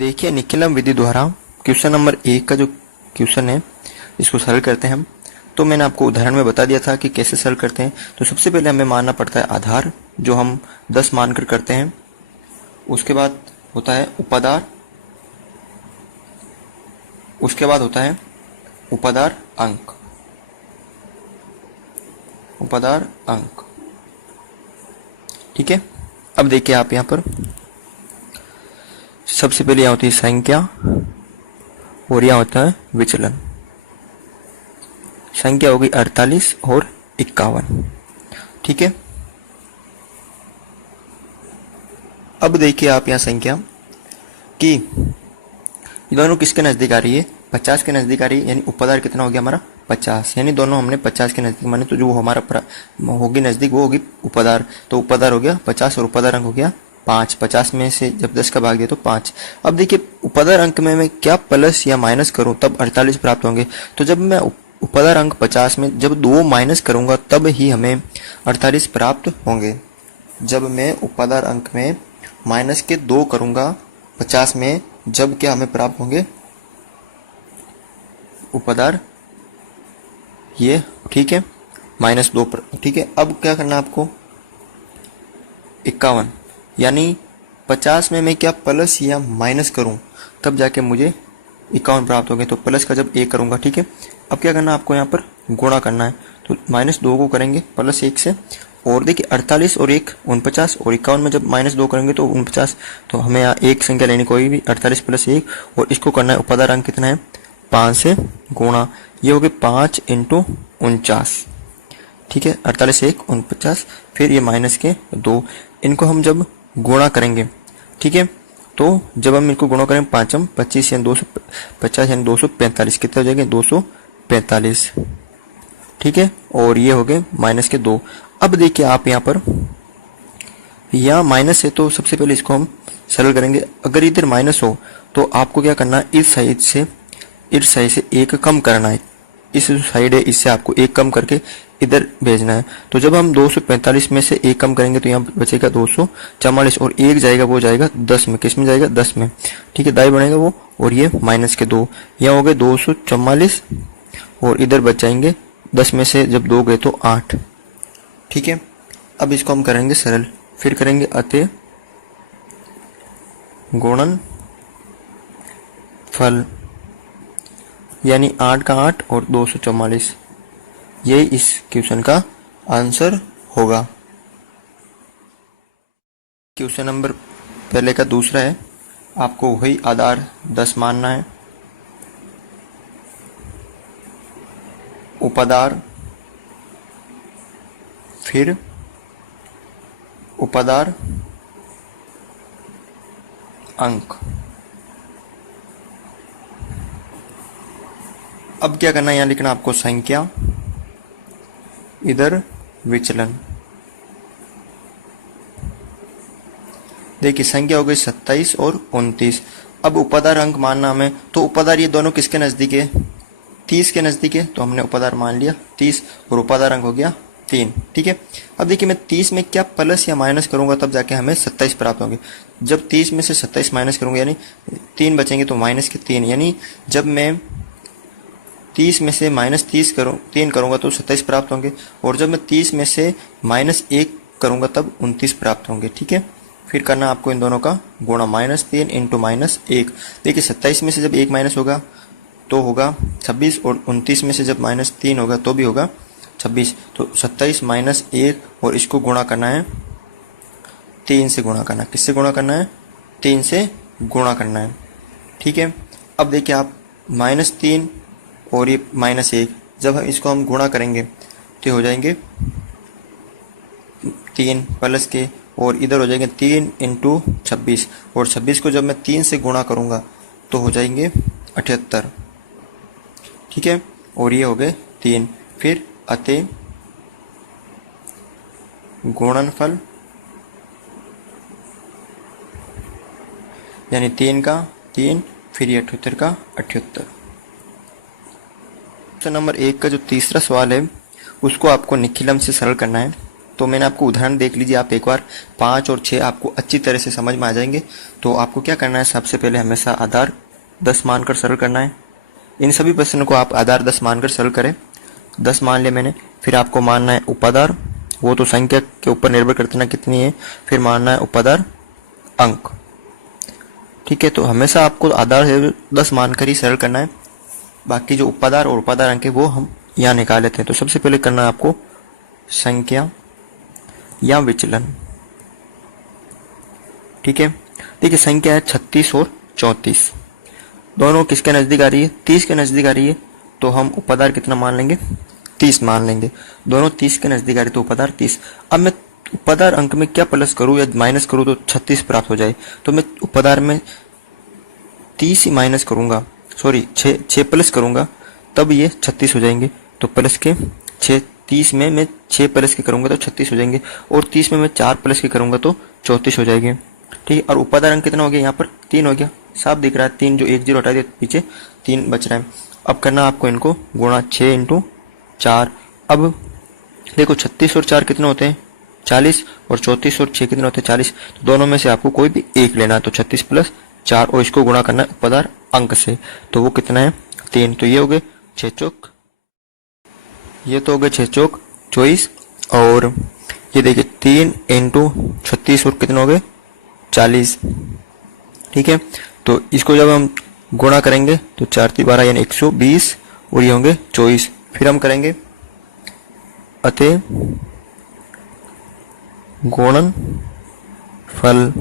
देखिए निखिलम विधि द्वारा question number 1 का जो क्वेश्चन है इसको सरल करते हैं हम। तो मैंने आपको उदाहरण में बता दिया था कि कैसे सरल करते हैं। तो सबसे पहले हमें मानना पड़ता है आधार, जो हम 10 मानकर करते हैं। उसके बाद होता है उपादार, उसके बाद होता है उपादार अंक, उपादार अंक। ठीक है, अब देखिए आप यहाँ पर सबसे पहले यहाँ होती है संख्या और यहाँ होता है विचलन। संख्या होगी 48 और 51। ठीक है, अब देखिए आप यहाँ संख्या कि ये दोनों किसके नजदीक आ रही है, 50 के नजदीक आ रही है। यानी उपादार कितना हो गया हमारा 50, यानी दोनों हमने 50 के नजदीक माने, तो जो हमारा होगी नजदीक वो होगी उपादार। तो उपादार हो गया 50 और उपादार अंक हो गया 5। 50 में से जब 10 का भाग दिया तो 5। अब देखिए उपादार अंक में मैं क्या प्लस या माइनस करूं तब 48 प्राप्त होंगे। तो जब मैं उपादार अंक 50 में जब 2 माइनस करूंगा तब ही हमें 48 प्राप्त होंगे। जब मैं उपादार अंक में माइनस के 2 करूंगा 50 में, जब क्या हमें प्राप्त होंगे उपादार ये। ठीक है, -2 पर। ठीक है, अब क्या करना आपको 51, यानी 50 में मैं क्या प्लस या माइनस करूं तब जाके मुझे 51 प्राप्त होंगे। तो प्लस का जब 1 करूंगा। ठीक है, अब क्या करना आपको यहाँ पर गुणा करना है। तो -2 को करेंगे +1 से, और देखिए 48 और 1 49, और 51 में जब -2 करेंगे तो 49। तो हमें यहाँ एक संख्या लेनी कोई भी, 48 + 1, और इसको करना है उपादार अंक कितना है 5 से गुणा। ये हो गए 5 × 49। ठीक है, 48 1 49, फिर ये -2, इनको हम जब गुणा करेंगे। ठीक है, तो जब हम इनको गुणा करेंगे 5 25 यानी 250 यानी 245, कितने हो जाएंगे 245। ठीक है, और ये हो गए -2। अब देखिए आप यहाँ पर यहाँ माइनस है तो सबसे पहले इसको हम सरल करेंगे। अगर इधर माइनस हो तो आपको क्या करना है, इस साइड से 1 कम करना है। इस साइड है इससे आपको 1 कम करके इधर भेजना है। तो जब हम 245 में से 1 कम करेंगे तो यहाँ बचेगा 244, और 1 जाएगा वो जाएगा 10 में। किस में जाएगा 10 में। ठीक है, दाएं बनेगा वो, और ये -2। यहाँ हो गए 244, और इधर बच जाएंगे 10 में से जब 2 गए तो 8। ठीक है, अब इसको हम करेंगे सरल। फिर करेंगे अतः गुणन फल, यानी 8 का 8 और 244। यही इस क्वेश्चन का आंसर होगा। क्वेश्चन नंबर पहले का दूसरा है, आपको वही आधार 10 मानना है। उपादार, फिर उपादार अंक। अब क्या करना है, यहां लिखना आपको संख्या, इधर विचलन। देखिए संख्या हो गई 27 और 29। अब उपादार अंक मानना हमें, तो उपादार ये दोनों किसके नजदीक है 30 के नजदीक है, तो हमने उपादार मान लिया 30, और उपादार अंक हो गया 3। ठीक है, अब देखिए मैं 30 में क्या प्लस या माइनस करूंगा तब जाके हमें 27 प्राप्त होंगे। जब 30 में से 27 माइनस करूंगा यानी 3 बचेंगे, तो -3, यानी जब मैं 30 में से -3 करूंगा तो 27 प्राप्त होंगे, और जब मैं 30 में से -1 करूंगा तब 29 प्राप्त होंगे। ठीक है, फिर करना आपको इन दोनों का गुणा, -3 × -1। देखिए 27 में से जब 1 माइनस होगा तो होगा 26, और 29 में से जब -3 होगा तो भी होगा 26। तो 27 - 1, और इसको गुणा करना है 3 से गुणा करना है। किससे गुणा करना है 3 से गुणा करना है। ठीक है, अब देखिए आप -3 और ये -1, जब इसको हम गुणा करेंगे तो हो जाएंगे 3 प्लस के, और इधर हो जाएंगे 3 × 26, और 26 को जब मैं 3 से गुणा करूंगा तो हो जाएंगे 78। ठीक है, और ये हो गए 3। फिर अतः गुणनफल, यानी 3 का 3, फिर ये 78 का 78। क्वेश्चन नंबर 1 का जो तीसरा सवाल है उसको आपको निखिलम से सरल करना है। तो मैंने आपको उदाहरण देख लीजिए आप एक बार, 5 और 6 आपको अच्छी तरह से समझ में आ जाएंगे। तो आपको क्या करना है, सबसे पहले हमेशा आधार 10 मानकर सरल करना है। इन सभी प्रश्नों को आप आधार 10 मानकर सरल करें। 10 मान लिया मैंने, फिर आपको मानना है उपाधार, वो तो संख्या के ऊपर निर्भर करता है कितनी है, फिर मानना है उपाधार अंक। ठीक है, तो हमेशा आपको आधार 10 मानकर ही सरल करना है। बाकी जो उपाधार और उपाधार अंक है वो हम यहाँ निकाल लेते हैं। तो सबसे पहले करना है आपको संख्या या विचलन। ठीक है, देखिए संख्या है 36 और 34, दोनों किसके नजदीक आ रही है, 30 के नजदीक आ रही है। तो हम उपाधार कितना मान लेंगे, 30 मान लेंगे। दोनों 30 के नजदीक आ रही है तो उपाधार 30। अब मैं उपाधार अंक में क्या प्लस करूं या माइनस करूं तो 36 प्राप्त हो जाए। तो मैं उपाधार में 30 ही माइनस करूंगा, सॉरी 6 प्लस करूंगा, तब ये 36 हो जाएंगे। तो प्लस के 6, 30 में मैं 6 प्लस के करूंगा तो 36 हो जाएंगे, और 30 में मैं 4 प्लस के करूंगा तो 34 हो जाएंगे। ठीक है, और उपाधार अंक कितना हो गया, यहाँ पर 3 हो गया, साफ दिख रहा है 3, जो 1 0 हटा दिया पीछे 3 बच रहा है। अब करना आपको इनको गुणा 6 × 4। अब देखो 36 और 4 कितने होते हैं, 40, और 34 और 6 कितने होते हैं, 40। तो दोनों में से आपको कोई भी एक लेना है। तो 36 + 4, और इसको गुणा करना है उपाधार अंक से, तो वो कितना है 3। तो ये हो गए 6 चौक, ये तो हो गए 6 चौक 24, और ये देखिए 3 × 36 और कितने हो गए 40। ठीक है, तो इसको जब हम गुणा करेंगे तो 4 × 12 यानी 120, और ये होंगे 24। फिर हम करेंगे अतः गुणन फल।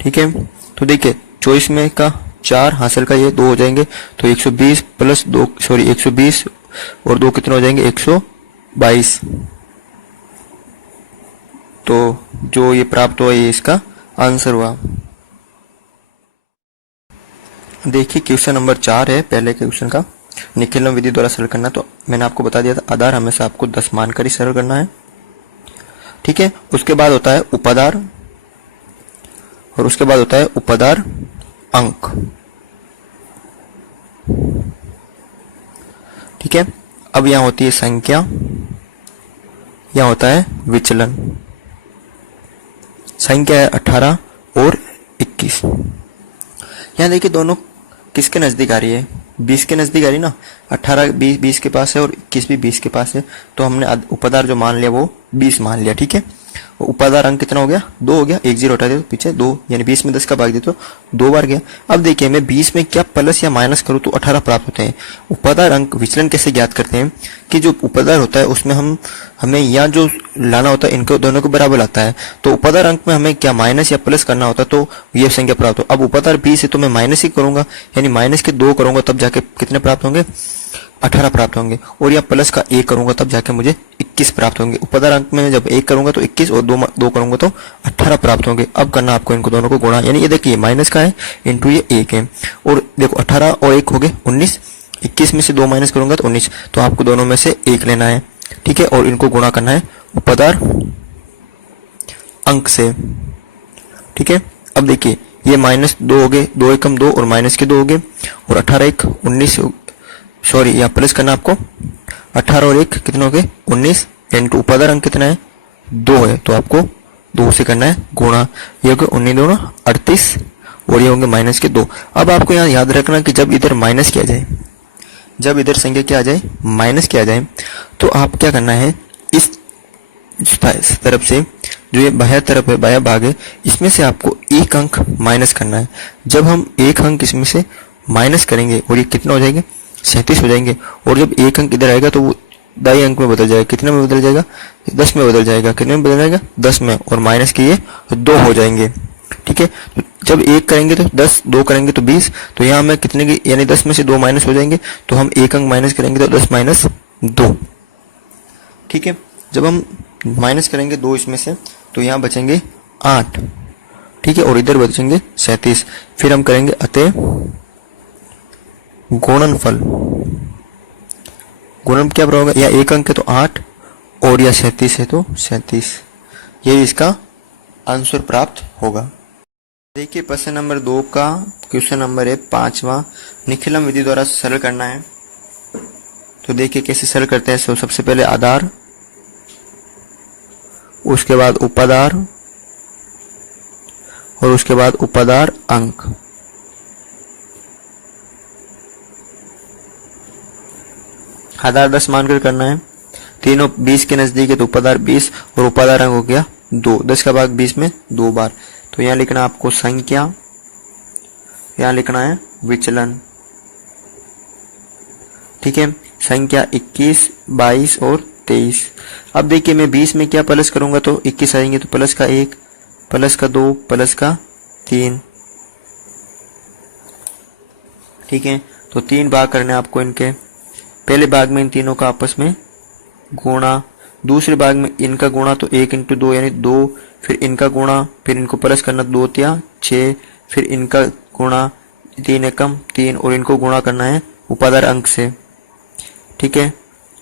ठीक है, तो देखिए 24 में का 4 हासिल का ये 2 हो जाएंगे, तो 120 + 2, सॉरी 120 और 2 कितने हो जाएंगे 122। तो जो ये प्राप्त हुआ ये इसका आंसर हुआ। देखिए क्वेश्चन नंबर 4 है पहले क्वेश्चन का, निखिलम विधि द्वारा सरल करना। तो मैंने आपको बता दिया था आधार हमेशा आपको 10 मानकर ही सरल करना है। ठीक है, उसके बाद होता है उपाधार, और उसके बाद होता है उपाधार अंक। ठीक है, अब यहां होती है संख्या, यहां होता है विचलन। संख्या है 18 और 21। यहां देखिए दोनों किसके नजदीक आ रही है, 20 के नजदीक आ रही ना। 18 20 के पास है और 21 भी 20 के पास है, तो हमने उपाधार जो मान लिया वो 20 मान लिया। ठीक है, उपाधार अंक कितना हो गया 2 हो गया, 1 0 हटा दे तो पीछे 2, यानी 20 में 10 का भाग दे तो 2 बार गया। अब देखिए मैं 20 में क्या प्लस या माइनस करूं तो 18 प्राप्त होते हैं। उपाधार अंक विचलन कैसे ज्ञात करते हैं कि जो उपाधार होता है उसमें हमें यहाँ जो लाना होता है इनको दोनों को बराबर आता है। तो उपाधार अंक में हमें क्या माइनस या प्लस करना होता है, तो ये संख्या प्राप्त हो। अब उपाधार 20 है तो मैं माइनस ही करूंगा, यानी माइनस के 2 करूंगा तब जाके कितने प्राप्त होंगे 18 प्राप्त होंगे, और या प्लस का 1 करूंगा तब जाके मुझे 21 प्राप्त होंगे। उपाधार अंक में जब 1 करूंगा तो 21, और 2 करूंगा तो 18 प्राप्त होंगे। अब करना आपको इनको दोनों को गुणा, यानी ये देखिए माइनस का है इंटू ये 1 है, और देखो 18 और 1 हो गए 19, 21 में से 2 माइनस करूंगा तो 19। तो आपको दोनों में से 1 लेना है। ठीक है, और इनको गुणा करना है उपाधार अंक से। ठीक है, अब देखिए ये -2 हो गए, 2 एकम 2 और माइनस के 2 हो गए, और 18 1 19, सॉरी यहाँ प्लस करना आपको 18 और 1 कितने हो गए 19, इंटू उपाधार अंक कितना है 2 है, तो आपको 2 से करना है गुणा। ये हो गए 19 2 38, और ये होंगे माइनस के 2। अब आपको यहाँ याद रखना कि जब इधर माइनस किया जाए, जब इधर संख्या क्या आ जाए माइनस किया जाए, तो आप क्या करना है इस तरफ से जो ये बाह्य तरफ है, बाह्य भाग है, इसमें से आपको 1 अंक माइनस करना है। जब हम 1 अंक इसमें से माइनस करेंगे और ये कितना हो जाएंगे 37 हो जाएंगे, और जब 1 अंक इधर आएगा तो वो दाई अंक में बदल जाएगा, कितने में बदल जाएगा 10 में बदल जाएगा, कितने में बदल जाएगा 10 में, और माइनस के ये 2 हो जाएंगे। ठीक है, तो जब 1 करेंगे तो 10, 2 करेंगे तो 20, तो यहाँ में कितने की, यानी 10 में से 2 माइनस हो जाएंगे, तो हम 1 अंक माइनस करेंगे तो 10 - 2। ठीक है, जब हम माइनस करेंगे 2 इसमें से तो यहाँ बचेंगे 8। ठीक है, और इधर बचेंगे 37। फिर हम करेंगे अतः गुणनफल। गुणन क्या होगा, या 1 अंक है तो 8, और या 37 है तो 37, ये इसका आंसर प्राप्त होगा। देखिए प्रश्न नंबर 2 का क्वेश्चन नंबर है 5वां, निखिलम विधि द्वारा सरल करना है। तो देखिए कैसे सरल करते हैं। सबसे पहले आधार उसके बाद उपादार और उसके बाद उपादार अंक। आधार 10 मानकर करना है। तीनों 20 के नजदीक है तो उपादार 20 और उपादार अंक हो गया 2। 10 का भाग 20 में 2 बार। तो यहाँ लिखना आपको संख्या, यहाँ लिखना है विचलन। ठीक है, संख्या 21, 22 और 23। अब देखिए मैं 20 में क्या प्लस करूंगा तो 21 आएंगे, तो प्लस का 1, प्लस का 2, प्लस का 3। ठीक है, तो 3 भाग करने आपको इनके। पहले भाग में इन तीनों का आपस में गुणा, दूसरे भाग में इनका गुणा तो 1 इंटू 2 यानी 2, फिर इनका गुणा, फिर इनको प्लस करना 2 तिया 6, फिर इनका गुणा 3 एकम 3 और इनको गुणा करना है उपादार अंक से। ठीक है,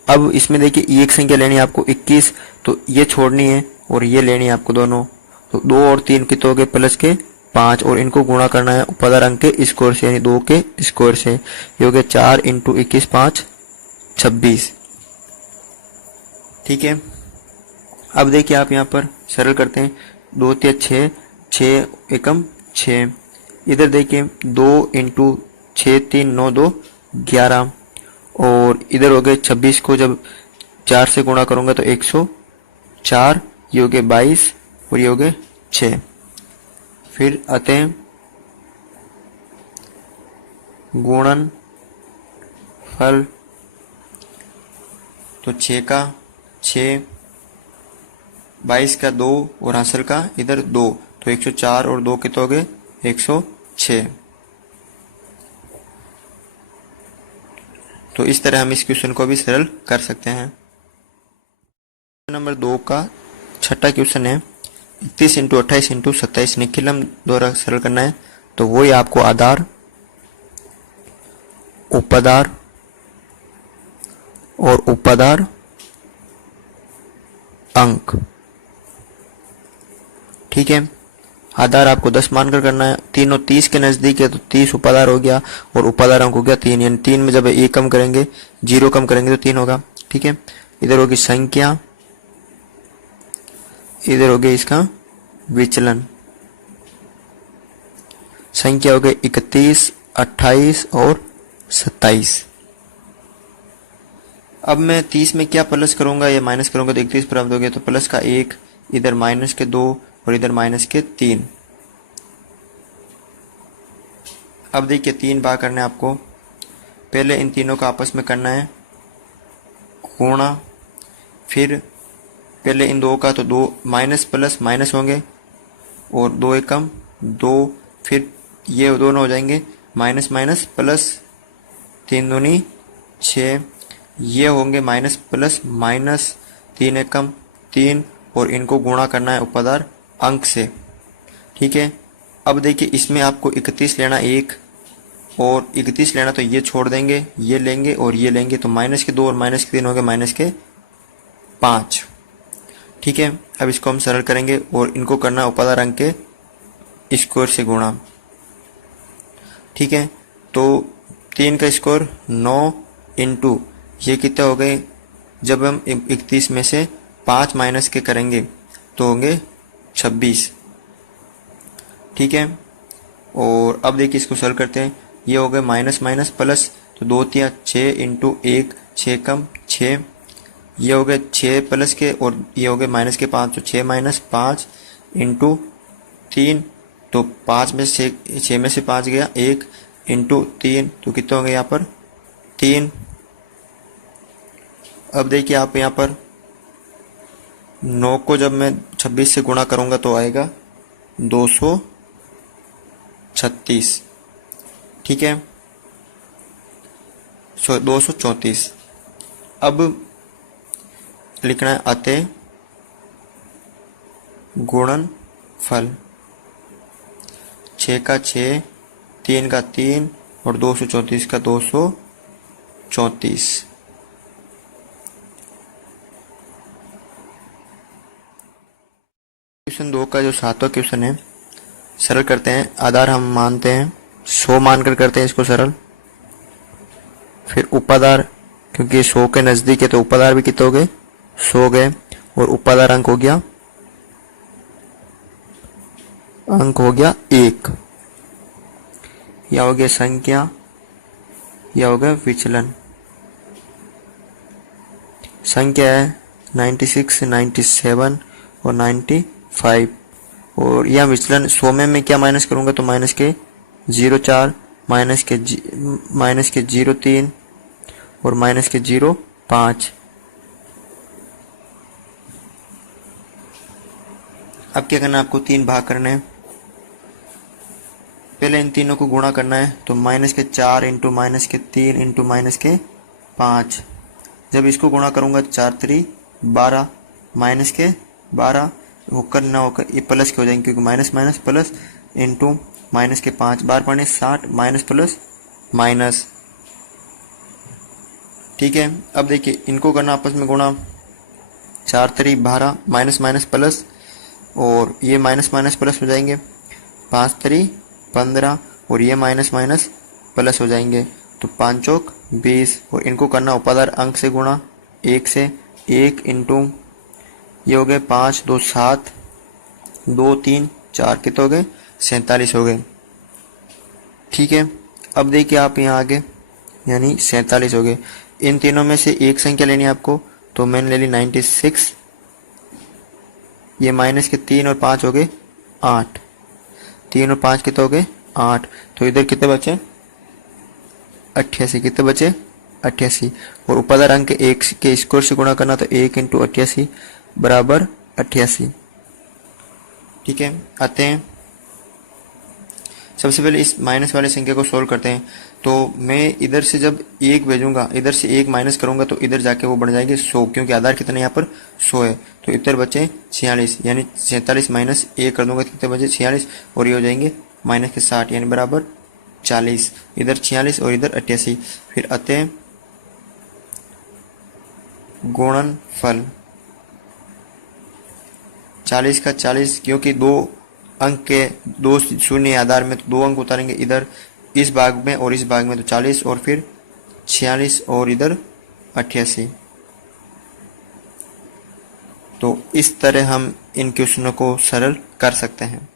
अब इसमें देखिए एक संख्या लेनी है आपको 21, तो ये छोड़नी है और ये लेनी है आपको दोनों। तो 2 और 3 कितने हो गए प्लस के 5 और इनको गुणा करना है उपादार अंक के स्क्वायर से यानी 2 के स्क्वायर से। ये हो गया 4 इंटू 21 5 26। ठीक है, अब देखिए आप यहाँ पर सरल करते हैं। 2 तिया 6, 6 एकम 6। इधर देखिए 2 इंटू 6 3 9 2 11 और इधर हो गए 26 को जब 4 से गुणा करूंगा तो 104, ये हो गए 22 और ये हो गए 6। फिर आते हैं गुणन फल, तो 6 का 6, 22 का 2 और हासिल का इधर 2, तो 104 और 2 कितने हो गए 106। तो इस तरह हम इस क्वेश्चन को भी सरल कर सकते हैं। नंबर 2 का छठा क्वेश्चन है 31 इंटू 28 इंटू 27 निखिलम द्वारा सरल करना है। तो वही आपको आधार, उपादार और उपादार अंक। ठीक है, आधार आपको 10 मानकर करना है। तीनों 30 के नजदीक है तो 30 उपादार हो गया और उपादार अंक हो गया 3, यानी 3 में जब 1 कम करेंगे 0 कम करेंगे तो 3 होगा। ठीक है, इधर होगी संख्या, इधर हो गया इसका विचलन। संख्या हो गई 31, 28 और 27। अब मैं 30 में क्या प्लस करूंगा या माइनस करूंगा तो 31 प्राप्त हो गया, तो प्लस का 1, इधर माइनस के 2 और इधर माइनस के 3। अब देखिए 3 भाग करने आपको। पहले इन तीनों का आपस में करना है गुणा, फिर पहले इन 2 का तो 2 माइनस प्लस माइनस होंगे और 2 एकम 2, फिर ये दोनों हो जाएंगे माइनस माइनस प्लस, 3 दूनी 6, ये होंगे माइनस प्लस माइनस, 3 एकम 3 और इनको गुणा करना है उपादार अंक से। ठीक है, अब देखिए इसमें आपको 31 लेना 1 और 31 लेना, तो ये छोड़ देंगे, ये लेंगे और ये लेंगे, तो माइनस के 2 और माइनस के 3 हो गए माइनस के 5। ठीक है, अब इसको हम सरल करेंगे और इनको करना है उपादार अंक के स्क्वायर से गुणा। ठीक है, तो 3 का स्क्वायर 9 इंटू ये कितने हो गए, जब हम 31 में से 5 माइनस के करेंगे तो होंगे 26। ठीक है, और अब देखिए इसको सरल करते हैं। ये हो गए माइनस माइनस प्लस, तो 2 तिया 6 इंटू 1 6 कम 6, ये हो गए 6 प्लस के और ये हो गए माइनस के 5, तो 6 माइनस 5 इंटू 3, तो 5 में से 6 में से 5 गया 1 इंटू 3, तो कितने होंगे यहाँ पर 3। अब देखिए आप यहाँ पर 9 को जब मैं 26 से गुणा करूंगा तो आएगा 236। ठीक है, 234। अब लिखना है अतः गुणन फल, 6 का 6, 3 का 3 और 234 का 234। क्वेश्चन 2 का जो 7वां क्वेश्चन है सरल करते हैं। आधार हम मानते हैं 100 मानकर करते हैं इसको सरल। फिर उपादार, क्योंकि 100 के नजदीक है तो उपादार भी कितने हो गए 100 गए और उपादार अंक हो गया अंक हो गया 1, यह हो गया संख्या, यह हो गया विचलन। संख्या है 96, 97 और 95, और यह विचलन 100 में क्या माइनस करूंगा तो माइनस के 0,4, माइनस के 0,3 और माइनस के 0,5। अब क्या करना है, आपको 3 भाग करने हैं। पहले इन तीनों को गुणा करना है, तो माइनस के 4 इंटू माइनस के 3 इंटू माइनस के 5। जब इसको गुणा करूंगा 4 3 12, माइनस के 12 होकर ना होकर ये प्लस के हो जाएंगे, क्योंकि minus minus plus, into minus के 5 बार पढ़ने 60, माइनस प्लस माइनस। ठीक है, अब देखिए इनको करना आपस में गुणा, 4 3 12, माइनस माइनस प्लस, और ये माइनस माइनस प्लस हो जाएंगे, 5 3 15, और ये माइनस माइनस प्लस हो जाएंगे, तो 5 चौक 20। और इनको करना उपादान अंक से गुणा 1 से, 1 इंटू ये हो गए 5 2 7, 2 3 4, कितने हो गए 47 हो गए। ठीक है, अब देखिए आप यहाँ आगे, यानी 47 हो गए। इन तीनों में से एक संख्या लेनी है आपको, तो मैंने ले ली 96, ये माइनस के 3 और 5 हो गए 8, 3 और 5 कितने हो गए 8, तो इधर कितने बचे 88, कितने बचे 88, और उपादान अंक 1 के स्क्वायर से गुणा करना, तो 1 इंटू 88 बराबर 88। ठीक है, आते हैं सबसे पहले इस माइनस वाले संख्या को सोल्व करते हैं। तो मैं इधर से जब 1 भेजूंगा, इधर से 1 माइनस करूंगा, तो इधर जाके वो बढ़ जाएंगे 100, क्योंकि आधार कितना यहाँ पर 100 है, तो इधर बचे 46, यानी 47 माइनस 1 कर दूंगा तो कितने बचे 46, और ये हो जाएंगे माइनस के 60, यानी बराबर 40। इधर 46 और इधर 88। फिर आते हैं गुणनफल, 40 का 40, क्योंकि 2 अंक के 2 शून्य आधार में, तो 2 अंक उतारेंगे इधर इस भाग में और इस भाग में, तो 40 और फिर 46 और इधर 88। तो इस तरह हम इन क्वेश्चनों को सरल कर सकते हैं।